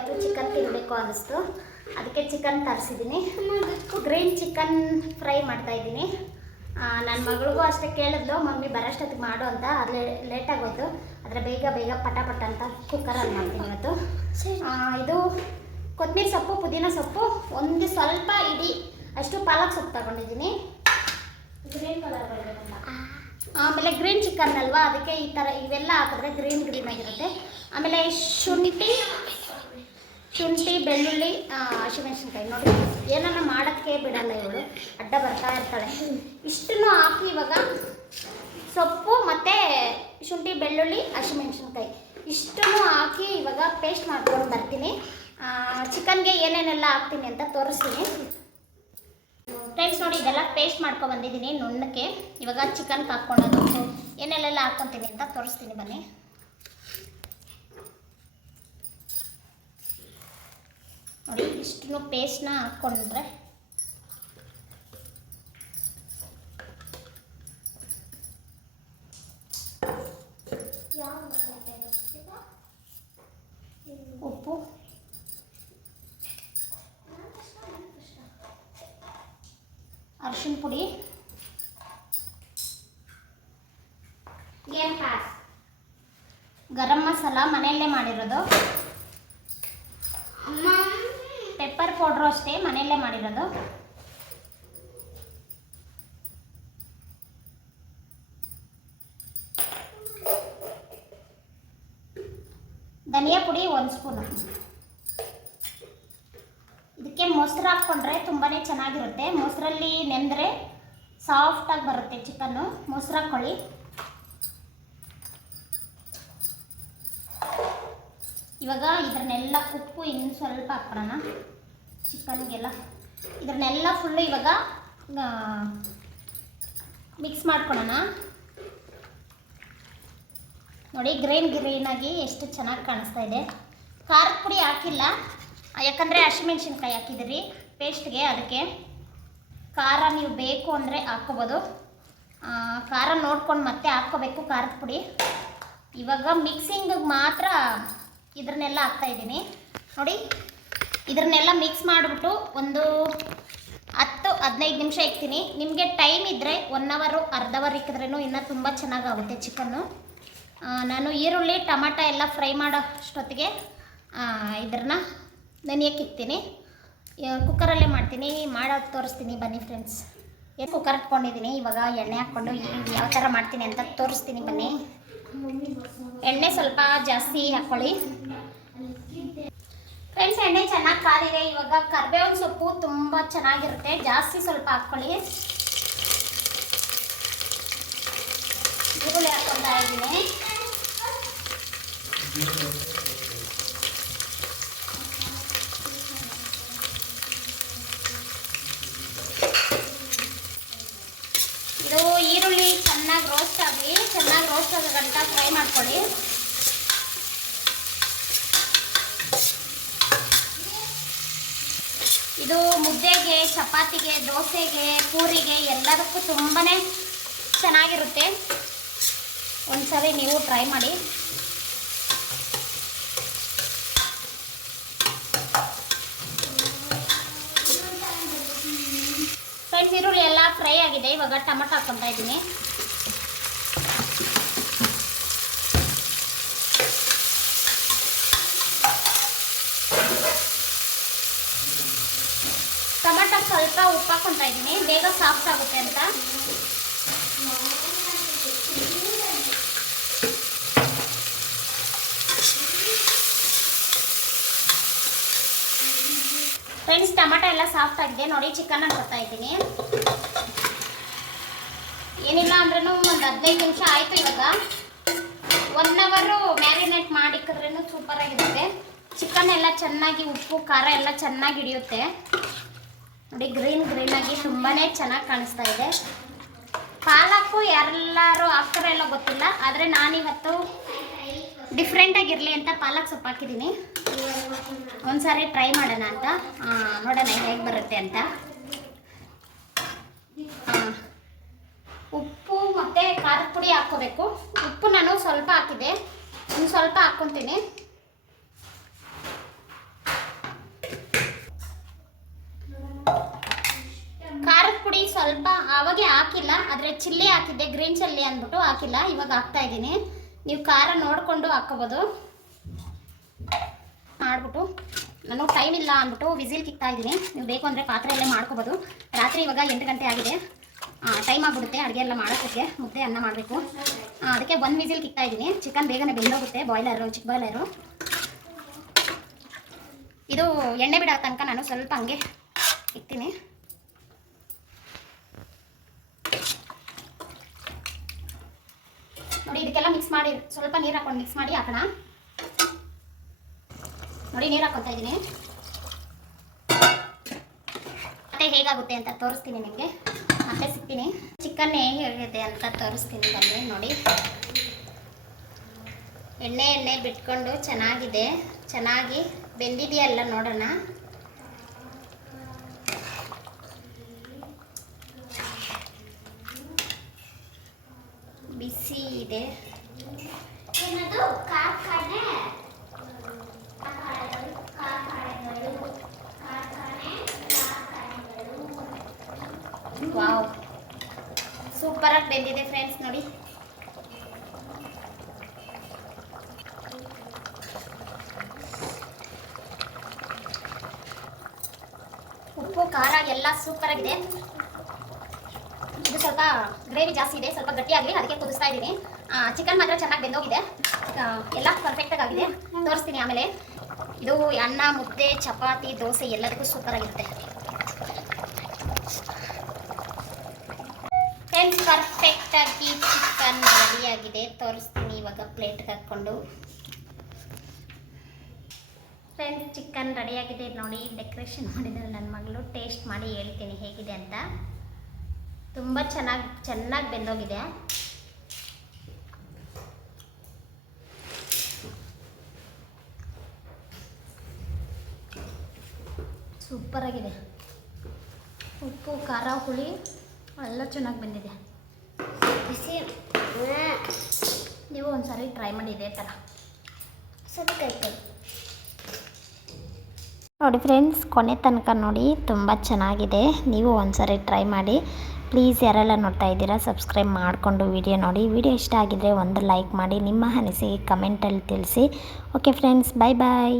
ಇವತ್ತು ಚಿಕನ್ ತಿನ್ನಬೇಕು ಅನ್ನಿಸ್ತು. ಅದಕ್ಕೆ ಚಿಕನ್ ತರಿಸಿದ್ದೀನಿ ಗ್ರೀನ್ ಚಿಕನ್ ಫ್ರೈ ಮಾಡ್ತಾ ಇದ್ದೀನಿ. ನನ್ನ ಮಗಳಿಗೂ ಅಷ್ಟೇ ಕೇಳಿದ್ಲು ಮಮ್ಮಿ ಬರೋಷ್ಟೊತ್ತಿಗೆ ಮಾಡು ಅಂತ ಅಲ್ಲೇ ಲೇಟ್ ಆಗೋಯ್ತು ಆದರೆ ಬೇಗ ಬೇಗ ಪಟ ಪಟ ಅಂತ ಕುಕ್ಕರಲ್ಲಿ ಮಾಡ್ತೀನಿ ಇವತ್ತು. ಇದು ಕೊತ್ತಂಬರಿ ಸೊಪ್ಪು ಪುದೀನ ಸೊಪ್ಪು ಒಂದು ಸ್ವಲ್ಪ ಇಡಿ. ಅಷ್ಟು ಪಾಲಕ್ ಸೊಪ್ಪು ತಗೊಂಡಿದ್ದೀನಿ. ಗ್ರೀನ್ ಕಲರ್ ಬರಬೇಕಂತ? ಆಮೇಲೆ ಗ್ರೀನ್ ಚಿಕನ್ ಅಲ್ವಾ? ಅದಕ್ಕೆ ಈ ಥರ ಇವೆಲ್ಲ ಹಾಕಿದ್ರೆ ಗ್ರೀನ್ ಗ್ರೀನ್ ಆಗಿರುತ್ತೆ. ಆಮೇಲೆ ಶುಂಠಿ ಶುಂಠಿ, ಬೆಳ್ಳುಳ್ಳಿ ಹಸಿಮೆಣಸಿನ್ಕಾಯಿ. ನೋಡಿ, ಏನನ್ನ ಮಾಡೋಕ್ಕೆ ಬಿಡಲ್ಲ ಇವಳು ಅಡ್ಡ ಬರ್ತಾ ಇರ್ತಾಳೆ. ಇಷ್ಟನ್ನು ಹಾಕಿ ಇವಾಗ ಸೊಪ್ಪು ಮತ್ತು ಶುಂಠಿ, ಬೆಳ್ಳುಳ್ಳಿ, ಹಸಿಮೆಣಸಿನ್ಕಾಯಿ. ಇಷ್ಟನ್ನು ಹಾಕಿ ಇವಾಗ ಪೇಸ್ಟ್ ಮಾಡ್ಕೊಂಡು ಬರ್ತೀನಿ. ಚಿಕನ್ಗೆ ಏನೇನೆಲ್ಲ ಹಾಕ್ತೀನಿ ಅಂತ ತೋರಿಸ್ತೀನಿ. ಫ್ರೆಂಡ್ಸ್ ನೋಡಿ, ಇದೆಲ್ಲ ಪೇಸ್ಟ್ ಮಾಡ್ಕೊಂಡು ಬಂದಿದ್ದೀನಿ ನುಣ್ಣಕ್ಕೆ. ಇವಾಗ ಚಿಕನ್ ಹಾಕ್ಕೊಂಡು ಏನೆಲ್ಲೆಲ್ಲ ಹಾಕ್ಕೊತೀನಿ ಅಂತ ತೋರಿಸ್ತೀನಿ ಬನ್ನಿ. ನೋಡಿ ಇಷ್ಟು ಪೇಸ್ಟ್ನ ಹಾಕ್ಕೊಂಡ್ರೆ ಉಪ್ಪು. ಅರಿಶಿನ ಪುಡಿ. ಗರಂ ಮಸಾಲ ಮನೆಯಲ್ಲೇ ಮಾಡಿರೋದು. ಅಷ್ಟೇ ಮನೆಯಲ್ಲೇ ಮಾಡಿರೋದು. ಧನಿಯಾ ಪುಡಿ ಒಂದು ಸ್ಪೂನು. ಇದಕ್ಕೆ ಮೊಸರು ಹಾಕ್ಕೊಂಡ್ರೆ ತುಂಬಾ ಚೆನ್ನಾಗಿರುತ್ತೆ. ಮೊಸರಲ್ಲಿ ನೆಂದರೆ ಸಾಫ್ಟಾಗಿ ಬರುತ್ತೆ ಚಿಕನ್ನು. ಮೊಸರು ಹಾಕ್ಕೊಳ್ಳಿ. ಇವಾಗ ಇದನ್ನೆಲ್ಲ ಉಪ್ಪು ಇನ್ನು ಸ್ವಲ್ಪ ಹಾಕ್ಕೊಳ್ಳೋಣ ಚಿಕನ್ಗೆಲ್ಲ ಇದನ್ನೆಲ್ಲ ಫುಲ್ಲು ಇವಾಗ ಮಿಕ್ಸ್ ಮಾಡ್ಕೊಳ್ಳೋಣ ನೋಡಿ ಗ್ರೀನ್ ಗ್ರೀನಾಗಿ ಎಷ್ಟು ಚೆನ್ನಾಗಿ ಕಾಣಿಸ್ತಾ ಇದೆ. ಖಾರದ ಪುಡಿ ಹಾಕಿಲ್ಲ. ಯಾಕಂದರೆ ಹಸಿಮೆಣ್ಸಿನ್ಕಾಯಿ ಹಾಕಿದಿರಿ ಪೇಸ್ಟ್ಗೆ ಅದಕ್ಕೆ ಖಾರ ನೀವು ಬೇಕು ಅಂದರೆ ಹಾಕ್ಕೋಬೋದು. ಖಾರ ನೋಡ್ಕೊಂಡು ಮತ್ತೆ ಹಾಕ್ಕೋಬೇಕು ಖಾರದ ಪುಡಿ. ಇವಾಗ ಮಿಕ್ಸಿಂಗ್ ಮಾತ್ರ ಇದ್ರನ್ನೆಲ್ಲ ಹಾಕ್ತಾಯಿದ್ದೀನಿ ನೋಡಿ ಇದ್ರನ್ನೆಲ್ಲ ಮಿಕ್ಸ್ ಮಾಡಿಬಿಟ್ಟು ಒಂದು ಹತ್ತು, ಹದಿನೈದು ನಿಮಿಷ ಇಕ್ತೀನಿ ನಿಮಗೆ ಟೈಮ್ ಇದ್ದರೆ ಒನ್ ಅವರು ಅರ್ಧ ಅವರ್ ಇಕ್ಕಿದ್ರೂ ಇನ್ನೂ ತುಂಬ ಚೆನ್ನಾಗಾಗುತ್ತೆ ಚಿಕನ್ನು ನಾನು ಈರುಳ್ಳಿ, ಟಮಾಟ ಎಲ್ಲ ಫ್ರೈ ಮಾಡೋ ಅಷ್ಟೊತ್ತಿಗೆ ಇದ್ರನ್ನ ನೆನೆಯಕ್ಕೆ ಇಕ್ತೀನಿ ಕುಕ್ಕರಲ್ಲೇ ಮಾಡ್ತೀನಿ. ಮಾಡೋದು ತೋರಿಸ್ತೀನಿ ಬನ್ನಿ ಫ್ರೆಂಡ್ಸ್ ಏನು ಕುಕ್ಕರ್ ಇಟ್ಕೊಂಡಿದ್ದೀನಿ? ಇವಾಗ ಎಣ್ಣೆ ಹಾಕ್ಕೊಂಡು ಯಾವ ಥರ ಮಾಡ್ತೀನಿ ಅಂತ ತೋರಿಸ್ತೀನಿ ಬನ್ನಿ. ಎಣ್ಣೆ ಸ್ವಲ್ಪ ಜಾಸ್ತಿ ಹಾಕ್ಕೊಳ್ಳಿ ಫ್ರೆಂಡ್ಸ್ ಎಣ್ಣೆ ಚೆನ್ನಾಗಿ ಕಾದಿದೆ ಇವಾಗ ಕರ್ಬೇವಿನ ಸೊಪ್ಪು ತುಂಬ ಚೆನ್ನಾಗಿರುತ್ತೆ. ಜಾಸ್ತಿ ಸ್ವಲ್ಪ ಹಾಕ್ಕೊಳ್ಳಿ. ಈರುಳ್ಳಿ ಹಾಕ್ಕೊಳ್ತಾ ಇದ್ದೀನಿ. ಇದು ಈರುಳ್ಳಿ ಚೆನ್ನಾಗಿ ರೋಸ್ಟ್ ಆಗಲಿ ಚೆನ್ನಾಗಿ ರೋಸ್ಟ್ ಆಗೋ ಗಂಟ ಫ್ರೈ ಮಾಡ್ಕೊಳ್ಳಿ. ಇದು ಮುದ್ದೆಗೆ, ಚಪಾತಿಗೆ, ದೋಸೆಗೆ, ಪೂರಿಗೆ ಎಲ್ಲದಕ್ಕೂ ತುಂಬಾ ಚೆನ್ನಾಗಿರುತ್ತೆ. ಒಂದ್ಸರಿ ನೀವು ಟ್ರೈ ಮಾಡಿ. ಫ್ರೆಂಡ್ಸ್ ಈರುಳ್ಳಿ ಎಲ್ಲ ಫ್ರೈ ಆಗಿದೆ. ಇವಾಗ ಟೊಮೆಟೊ ಹಾಕ್ಕೊತಾ ಇದ್ದೀನಿ ಟೊಮಟೊ ಸ್ವಲ್ಪ ಉಪ್ಪು ಇದ್ದೀನಿ. ಬೇಗ ಸಾಫ್ಟ್ ಆಗುತ್ತೆ ಅಂತ. ಫ್ರೆಂಡ್ಸ್ ಟೊಮಟೊ ಎಲ್ಲ ಸಾಫ್ಟ್ ಆಗಿದೆ. ನೋಡಿ ಚಿಕನ್ ಹಾಕ್ಕೊತಾ ಇದ್ದೀನಿ. ಏನಿಲ್ಲ ಅಂದ್ರೂ ಒಂದು ಹದಿನೈದು ನಿಮಿಷ ಆಯಿತು ಇವಾಗ. ಒನ್ ಅವರು ಮ್ಯಾರಿನೇಟ್ ಮಾಡಿಕ್ಕಿದ್ರೂ ಸೂಪರ್ ಆಗಿರುತ್ತೆ. ಚಿಕನ್ ಎಲ್ಲ ಚೆನ್ನಾಗಿ, ಉಪ್ಪು, ಖಾರ ಎಲ್ಲ ಚೆನ್ನಾಗಿ ಹಿಡಿಯುತ್ತೆ. ನೋಡಿ ಗ್ರೀನ್ ಗ್ರೀನ್ ಆಗಿ ತುಂಬಾ ಚೆನ್ನಾಗಿ ಕಾಣಿಸ್ತಾ ಇದೆ. ಪಾಲಕ್ಕು ಎಲ್ಲರೂ ಹಾಕ್ತಾರೆಲ್ಲ ಗೊತ್ತಿಲ್ಲ, ಆದರೆ ನಾನಿವತ್ತು ಡಿಫ್ರೆಂಟ್ ಆಗಿರಲಿ ಅಂತ ಪಾಲಕ್ ಸೊಪ್ಪು ಹಾಕಿದ್ದೀನಿ. ಒಂದ್ಸಾರಿ ಟ್ರೈ ಮಾಡೋಣ ಅಂತ. ನೋಡೋಣ ಹೇಗೆ ಬರುತ್ತೆ ಅಂತ. ಉಪ್ಪು ಮತ್ತು ಖಾರದ ಪುಡಿ ಹಾಕ್ಕೋಬೇಕು. ಉಪ್ಪು ನಾನು ಸ್ವಲ್ಪ ಹಾಕಿದೆ. ಇನ್ನು ಸ್ವಲ್ಪ ಹಾಕ್ಕೊತೀನಿ ಪುಡಿ ಸ್ವಲ್ಪ ಆವಾಗೆ ಹಾಕಿಲ್ಲ, ಆದರೆ ಚಿಲ್ಲಿ ಹಾಕಿದ್ದೆ, ಗ್ರೀನ್ ಚಿಲ್ಲಿ ಅಂದ್ಬಿಟ್ಟು ಹಾಕಿಲ್ಲ, ಇವಾಗ ಹಾಕ್ತಾ ಇದ್ದೀನಿ. ನೀವು ಖಾರ ನೋಡಿಕೊಂಡು ಹಾಕ್ಕೋಬೋದು. ಮಾಡಿಬಿಟ್ಟು, ನಾನು ಟೈಮ್ ಇಲ್ಲ ಅಂದ್ಬಿಟ್ಟು ವಿಸಿಲ್ ಕಿಕ್ತಾ ಇದ್ದೀನಿ. ನೀವು ಬೇಕು ಅಂದರೆ ಪಾತ್ರೆಯಲ್ಲೇ ಮಾಡ್ಕೋಬೋದು. ರಾತ್ರಿ ಇವಾಗ ಎಂಟು ಗಂಟೆ ಆಗಿದೆ. ಟೈಮ್ ಆಗಿಬಿಡುತ್ತೆ, ಅಡುಗೆ ಎಲ್ಲ ಮಾಡೋಕ್ಕೆ ಮುದ್ದೆ ಅನ್ನ ಮಾಡಬೇಕು. ಅದಕ್ಕೆ ಒಂದು ವಿಸಿಲ್ ಕಿಕ್ತಾ ಇದ್ದೀನಿ. ಚಿಕನ್ ಬೇಗನೆ ಬೆಂದೋಗುತ್ತೆ ಬಾಯ್ಲರು ಚಿಕ್ಕ ಬಾಯ್ಲರು ಇದು ಎಣ್ಣೆ ಬಿಡೋ ತನಕ ನಾನು ಸ್ವಲ್ಪ ಹಂಗೆ ಇಕ್ತೀನಿ. ನೋಡಿ, ಇದಕ್ಕೆಲ್ಲ ಮಿಕ್ಸ್ ಮಾಡಿ, ಸ್ವಲ್ಪ ನೀರು ಹಾಕೊಂಡು ಮಿಕ್ಸ್ ಮಾಡಿ ಹಾಕೋಣ. ನೋಡಿ, ನೀರು ಹಾಕೊತಾ ಇದ್ದೀನಿ. ಮತ್ತೆ ಹೇಗಾಗುತ್ತೆ ಅಂತ ತೋರಿಸ್ತೀನಿ ನಿಮಗೆ. ಮತ್ತೆ ಸಿಗ್ತೀನಿ. ಚಿಕನ್ ಹೇಗಿದೆ ಅಂತ ತೋರಿಸ್ತೀನಿ ಬನ್ನಿ, ನೋಡಿ. ಎಣ್ಣೆ ಎಣ್ಣೆ ಬಿಟ್ಕೊಂಡು ಚೆನ್ನಾಗಿದೆ. ಚೆನ್ನಾಗಿ ಬೆಂದಿದೆಯಲ್ಲ ನೋಡೋಣ. ಬಿಸಿ ಇದೆ. ಏನದು? ಕಾರ್ಖಾನೆ? ವಾವ್. ಸೂಪರಾಗಿ ಬೆಂದಿದೆ ಫ್ರೆಂಡ್ಸ್ ನೋಡಿ. ಉಪ್ಪು ಖಾರ ಎಲ್ಲ ಸೂಪರ್ ಆಗಿದೆ. ಇದು ಸ್ವಲ್ಪ ಗ್ರೇವಿ ಜಾಸ್ತಿ ಇದೆ, ಸ್ವಲ್ಪ ಗಟ್ಟಿಯಾಗಲಿ ಅದಕ್ಕೆ ಕುದಿಸ್ತಾ ಇದ್ದೀನಿ. ಚಿಕನ್ ಮಾತ್ರ ಚೆನ್ನಾಗಿ ಬೆಂದೋಗಿದೆ. ಎಲ್ಲ ಪರ್ಫೆಕ್ಟಾಗಿ ಆಗಿದೆ ತೋರಿಸ್ತೀನಿ ಆಮೇಲೆ. ಇದು ಅನ್ನ, ಮುದ್ದೆ, ಚಪಾತಿ, ದೋಸೆ ಎಲ್ಲದಕ್ಕೂ ಸೂಪರ್ ಆಗಿರುತ್ತೆ. ಫ್ರೆಂಡ್ಸ್ ಪರ್ಫೆಕ್ಟಾಗಿ ಚಿಕನ್ ರೆಡಿಯಾಗಿದೆ ತೋರಿಸ್ತೀನಿ ಇವಾಗ ಪ್ಲೇಟ್ಗೆ ಹಾಕ್ಕೊಂಡು. ಫ್ರೆಂಡ್ಸ್ ಚಿಕನ್ ರೆಡಿಯಾಗಿದೆ ನೋಡಿ ಡೆಕೋರೇಷನ್ ಮಾಡಿದ್ದಾರೆ. ನನ್ನ ಮಗಳು ಟೇಸ್ಟ್ ಮಾಡಿ ಹೇಳ್ತೀನಿ ಹೇಗಿದೆ ಅಂತ. ತುಂಬ ಚೆನ್ನಾಗಿ ಚೆನ್ನಾಗಿ ಬೆಂದೋಗಿದೆ. ಸೂಪರಾಗಿದೆ ಉಪ್ಪು, ಖಾರ, ಹುಳಿ, ಎಲ್ಲ ಚೆನ್ನಾಗಿ ಬಂದಿದೆ. ಬಿಸಿ. ನೀವು ಒಂದ್ಸರಿ ಟ್ರೈ ಮಾಡಿ ಇದೇ ಥರ ಸರಿ ನೋಡಿ ಫ್ರೆಂಡ್ಸ್, ಕೊನೆ ತನಕ ನೋಡಿ ತುಂಬ ಚೆನ್ನಾಗಿದೆ. ನೀವು ಒಂದ್ಸರಿ ಟ್ರೈ ಮಾಡಿ. ಪ್ಲೀಸ್ ಯಾರೆಲ್ಲ ನೋಡ್ತಾ ಇದ್ದೀರಾ, ಸಬ್ಸ್ಕ್ರೈಬ್ ಮಾಡಿಕೊಂಡು ವಿಡಿಯೋ ನೋಡಿ. ವಿಡಿಯೋ ಇಷ್ಟ ಆಗಿದ್ದರೆ ಒಂದು ಲೈಕ್ ಮಾಡಿ, ನಿಮ್ಮ ಅನಿಸಿಕೆ ಕಮೆಂಟಲ್ಲಿ ತಿಳಿಸಿ. ಓಕೆ ಫ್ರೆಂಡ್ಸ್ ಬಾಯ್ ಬಾಯ್